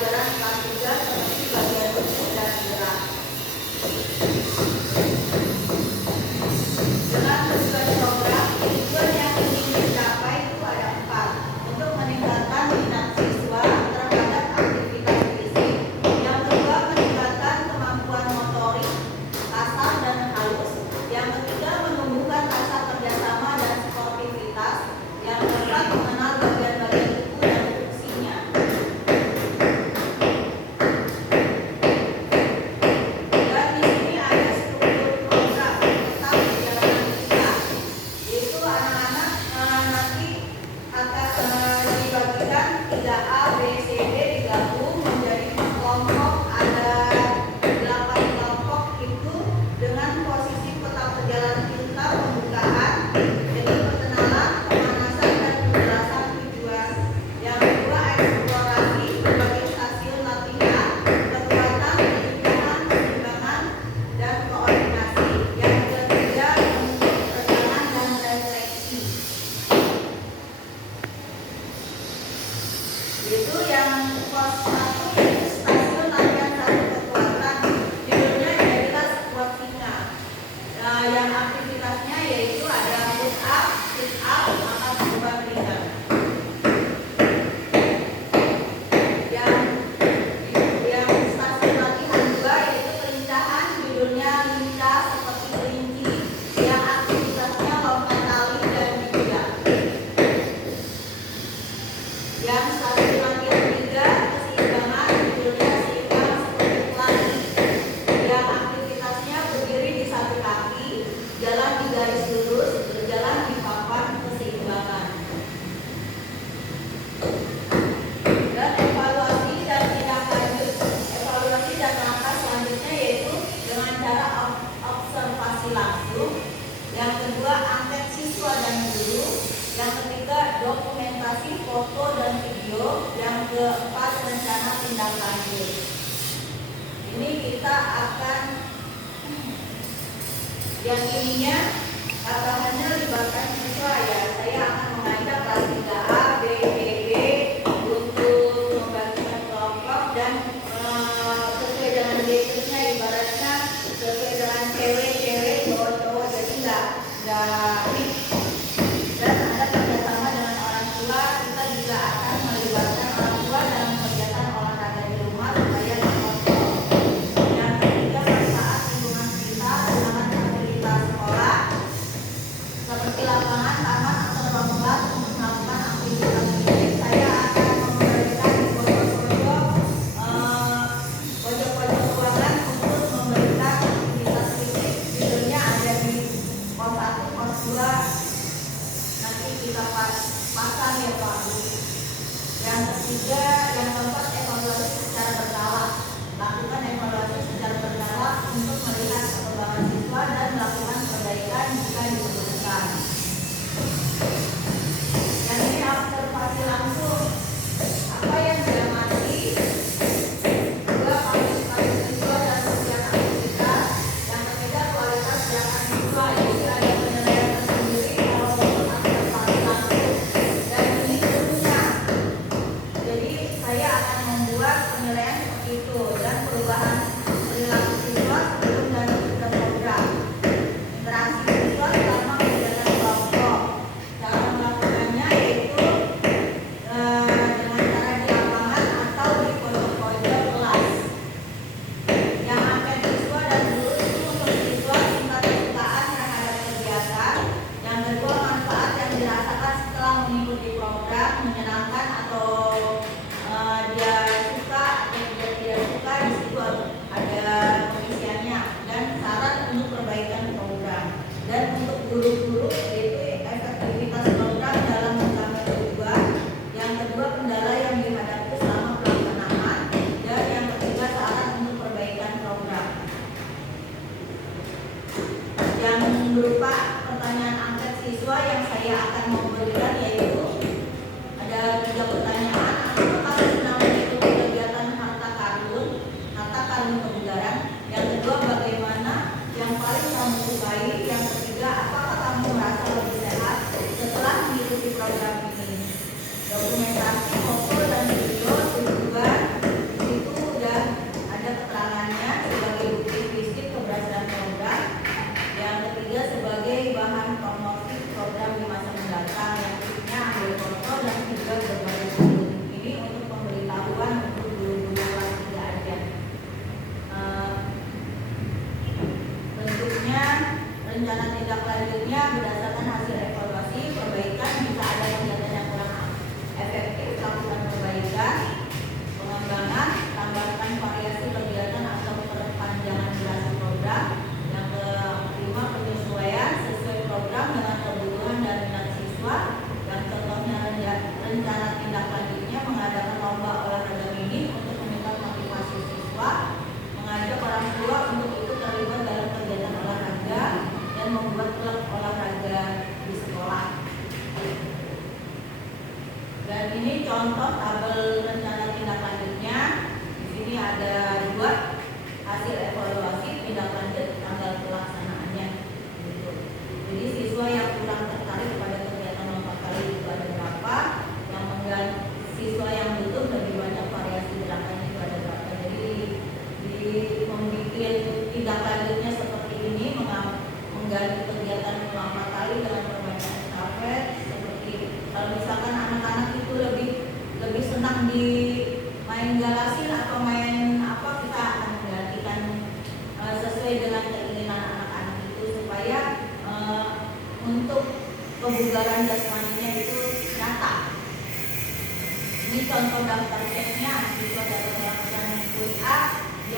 pelajaran kelas 3 seperti bagian usus dan gerak. Dengan tujuan program, tujuan yang ingin dicapai itu ada 4. Untuk meningkatkan minat siswa terhadap aktivitas fisik. Yang kedua, meningkatkan kemampuan motorik kasar dan halus. Yang ketiga, menumbuhkan rasa kerjasama dan sportivitas. Yang keempat, mengenal bagian-bagian tubuh dan fungsinya. Dan di sini ada struktur program tentang perjalanan kita, yaitu anak-anak nanti akan dibagikan 3A, B, C, D digabung menjadi kelompok. Ada 8 kelompok itu dengan posisi peta perjalanan kita pembukaan, jadi perkenalan, pemanasan, dan penjelasan tujuan. Yang kedua, eksplorasi berbagai stasiun latihan, kekuatan, penelitian, keseimbangan, dan koordinasi. Yang ketiga, bentuk perencanaan dan refleksi. Itu yang pos 1 yaitu stasiun latihan 1 kekuatan. Judulnya jadilah sekuat singa. Yang aktivitasnya yaitu ada push up, sit up, angkat beban ringan. Yang stasiun latihan 2 yaitu pelincahan, judulnya lincah seperti kelinci. Yang aktivitasnya lompat tali dan bijak. Yang stasiun latihan 3 keseimbangan, judulnya seimbang seperti pelari. Yang aktivitasnya berdiri di satu kaki, jalan di garis lurus, berjalan di papan keseimbangan. Dan evaluasi dan tindak lanjut. Evaluasi dan langkah selanjutnya yaitu dengan cara observasi langsung. Yang kedua, angket siswa dan guru. Yang ketiga, dokumentasi foto dan video. Yang keempat, rencana tindak lanjut. Ini kita akan yang ininya bahannya libatkan siswa ya. Saya akan mengajak kelas 3A, B, C, D untuk membagikan kelompok dan sesuai dengan gesturnya, ibaratnya sesuai dengan cewek-cewek, cowok-cowok, jadi enggak mix. Dan ada kerjasama dengan orang tua. Kita juga akan melibatkan orang tua dalam kegiatan olahraga di rumah supaya dikontrol. Yang ketiga, manfaat lingkungan sekitar, gunakan fasilitas sekolah seperti lapangan, taman, atau ruang kelas untuk melakukan aktivitas fisik. Saya akan memberikan di foto-foto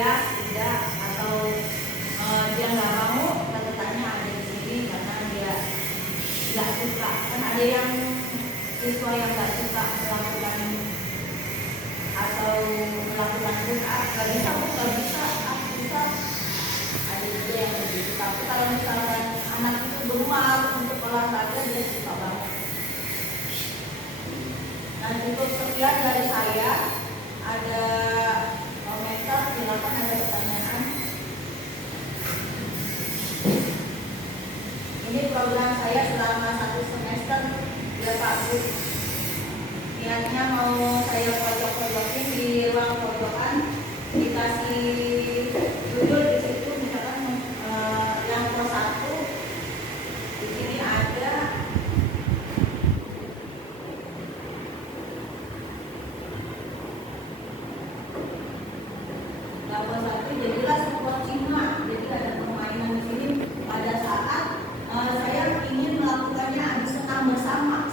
iya, tidak, atau dia nggak mau, catatannya ada di sini karena dia nggak suka. Kan ada yang siswa yang nggak suka melakukan atau melakukan push up, nggak bisa, nggak bisa, bisa. Ada juga yang begitu. Tapi kalau misalkan anak itu gemar untuk olahraga, dia suka banget. Nah, cukup sekian dari saya. Ada komentar, silakan, ada pertanyaan. Ini program saya selama 1 semester ya Pak Bu. Niatnya mau saya pojok-pojokin di ruang pojokan, dikasih judul di situ, misalkan yang pro 1 di sini ada level 1, jadilah sebuah Cina. Jadi ada permainan di sini pada saat saya ingin melakukannya, ada senam bersama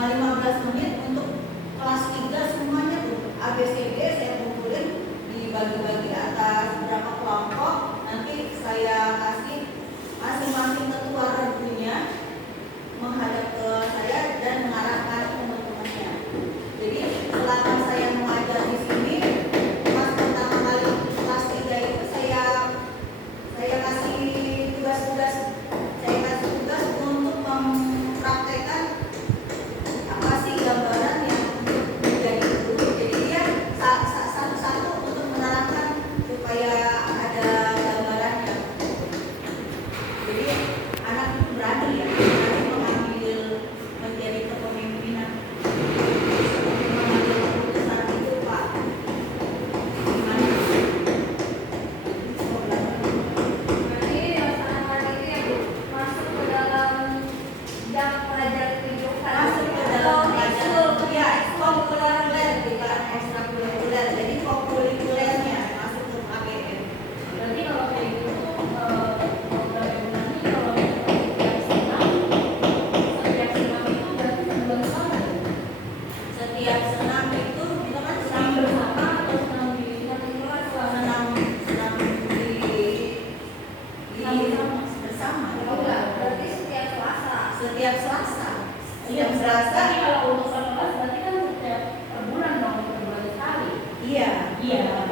15 menit untuk kelas 3 semuanya tuh. ABCD saya kumpulin, dibagi-bagi atas berapa kelompok, nanti saya kasih masing-masing ketua regunya menghadap ke saya dan mengarahkan teman-temannya. Jadi selama saya mengajar di sini, pas pertama kali kelas 3 itu saya kasih tugas-tugas, saya kasih tugas untuk mempraktekkan apa sih gambaran yang menjadi guru. Jadi dia satu-satu untuk menerangkan supaya ada gambarannya. Jadi anak itu berani ya, berani mengambil menjadi kepemimpinan, mengambil keputusan itu Pak. Gimana? Berarti anak-anak itu ya Bu, masuk ke dalam jam pelajaran kehidupan. Masuk ke dalam pelajaran, ya, ekstrakurikuler, bukan ekstrakurikuler. Jadi kokurikulernya masuk ke KBM. Berarti kalau kayak gitu program ini kalau setiap senam itu berarti sebulan sama ya? Setiap senam itu kita kan Senam senam bersama atau senam di kelas? senam bersama. Oh enggak, berarti setiap Selasa. Setiap Selasa. Iya, Setiap Selasa. berarti kalau untuk kelas berarti kan setiap per bulan dong, per bulan sekali. Iya. Iya.